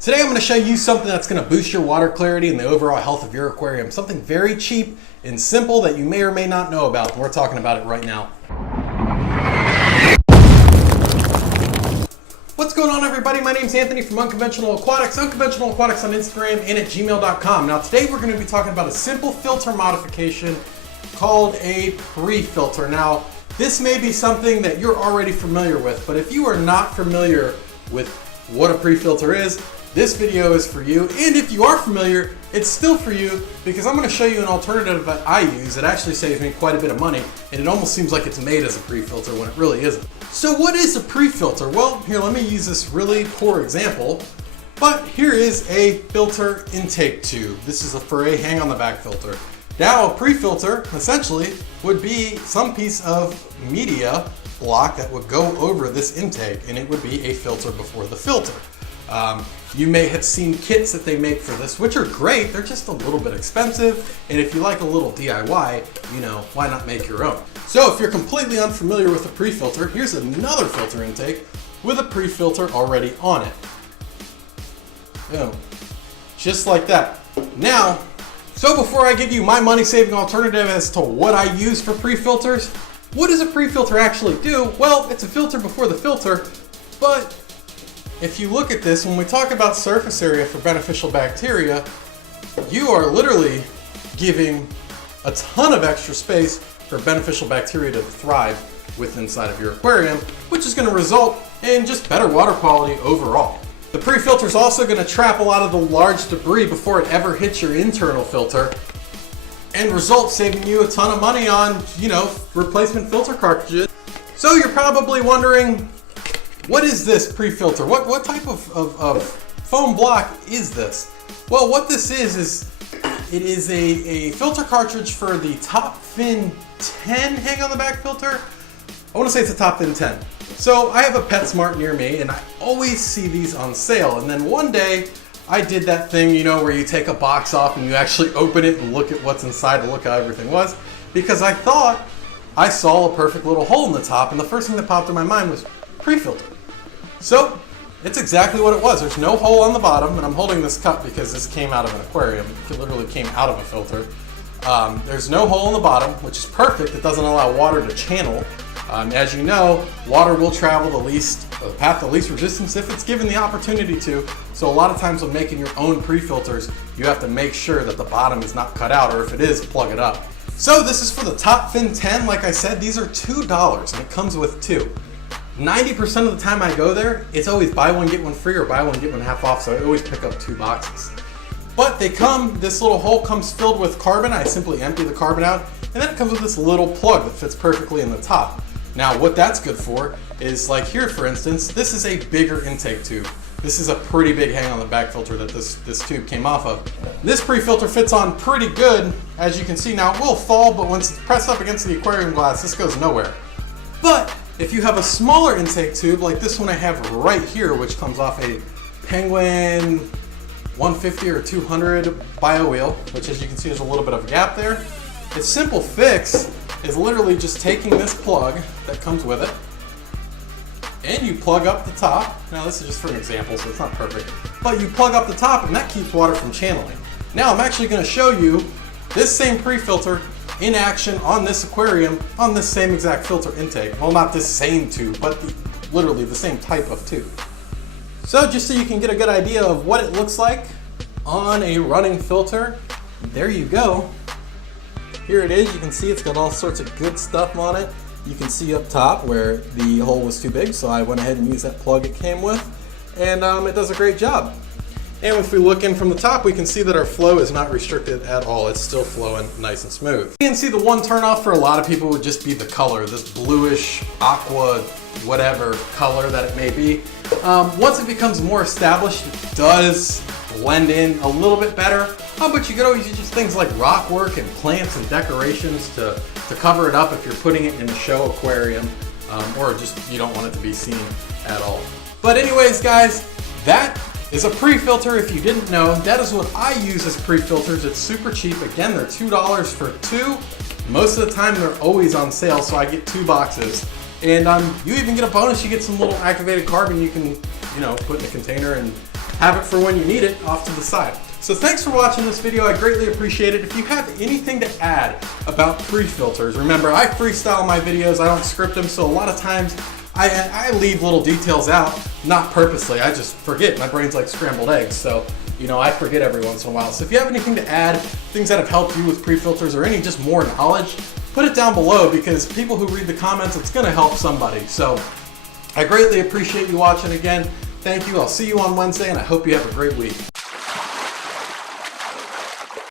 Today I'm going to show you something that's going to boost your water clarity and the overall health of your aquarium. Something very cheap and simple that you may or may not know about. We're talking about it right now. What's going on, everybody? My name is Anthony from Unconventional Aquatics. Unconventional Aquatics on Instagram and at gmail.com. Now today we're going to be talking about a simple filter modification called a pre-filter. Now this may be something that you're already familiar with, but if you are not familiar with what a pre-filter is, this video is for you. And if you are familiar, it's still for you because I'm going to show you an alternative that I use that actually saves me quite a bit of money, and it almost seems like it's made as a pre-filter when it really isn't. So what is a pre-filter? Well, here, let me use this really poor example, but here is a filter intake tube. This is for a hang on the back filter. Now a pre-filter essentially would be some piece of media block that would go over this intake, and it would be a filter before the filter. You may have seen kits that they make for this, which are great. They're just a little bit expensive. And if you like a little DIY, you know, why not make your own? So if you're completely unfamiliar with a pre-filter, here's another filter intake with a pre-filter already on it. Boom. Just like that. Now, so before I give you my money-saving alternative as to what I use for pre-filters, what does a pre-filter actually do? Well, it's a filter before the filter, but if you look at this, when we talk about surface area for beneficial bacteria, you are literally giving a ton of extra space for beneficial bacteria to thrive inside of your aquarium, which is going to result in just better water quality overall. The pre-filter is also going to trap a lot of the large debris before it ever hits your internal filter, and result saving you a ton of money on, replacement filter cartridges. So you're probably wondering, what is this pre-filter? What type of foam block is this? Well, what this is it is a filter cartridge for the Top Fin 10 hang on the back filter. I want to say it's a Top Fin 10. So I have a PetSmart near me, and I always see these on sale. And then one day I did that thing, where you take a box off and you actually open it and look at what's inside to look how everything was, because I thought I saw a perfect little hole in the top, and the first thing that popped in my mind was pre-filter. So it's exactly what it was. There's no hole on the bottom, and I'm holding this cup because this came out of an aquarium. It literally came out of a filter. There's no hole in the bottom, which is perfect. It doesn't allow water to channel. As you know, water will travel the path of least resistance if it's given the opportunity to. So a lot of times when making your own pre-filters, you have to make sure that the bottom is not cut out, or if it is, plug it up. So this is for the Top Fin 10. Like I said, these are $2, and it comes with two. 90% of the time I go there, it's always buy one, get one free, or buy one, get one half off, so I always pick up 2 boxes. But this little hole comes filled with carbon. I simply empty the carbon out, and then it comes with this little plug that fits perfectly in the top. Now, what that's good for is, like here, for instance, this is a bigger intake tube. This is a pretty big hang on the back filter that this tube came off of. This pre-filter fits on pretty good. As you can see now, it will fall, but once it's pressed up against the aquarium glass, this goes nowhere. But if you have a smaller intake tube, like this one I have right here, which comes off a Penguin 150 or 200 bio wheel, which, as you can see, there's a little bit of a gap there. Its simple fix is literally just taking this plug that comes with it, and you plug up the top. Now this is just for an example, so it's not perfect, but you plug up the top, and that keeps water from channeling. Now I'm actually going to show you this same pre-filter in action on this aquarium on this same exact filter intake. Well, not this same tube, but literally the same type of tube. So just so you can get a good idea of what it looks like on a running filter, there you go. Here it is. You can see it's got all sorts of good stuff on it. You can see up top where the hole was too big, so I went ahead and used that plug it came with, and it does a great job. And if we look in from the top, we can see that our flow is not restricted at all. It's still flowing nice and smooth. You can see the one turnoff for a lot of people would just be the color, this bluish, aqua, whatever color that it may be. Once it becomes more established, it does blend in a little bit better. But you could always use just things like rock work and plants and decorations to cover it up if you're putting it in a show aquarium, or just you don't want it to be seen at all. But anyways, guys, that is a pre-filter. If you didn't know, that is what I use as pre-filters. It's super cheap. Again, they're $2 for 2. Most of the time they're always on sale, so I get 2 boxes. And you even get a bonus. You get some little activated carbon you can, put in a container and have it for when you need it off to the side. So thanks for watching this video. I greatly appreciate it. If you have anything to add about pre-filters, remember I freestyle my videos, I don't script them, so a lot of times I leave little details out, not purposely, I just forget. My brain's like scrambled eggs, so you know, I forget every once in a while. So if you have anything to add, things that have helped you with pre-filters or any just more knowledge, put it down below, because people who read the comments, it's gonna help somebody. So I greatly appreciate you watching again. Thank you, I'll see you on Wednesday, and I hope you have a great week.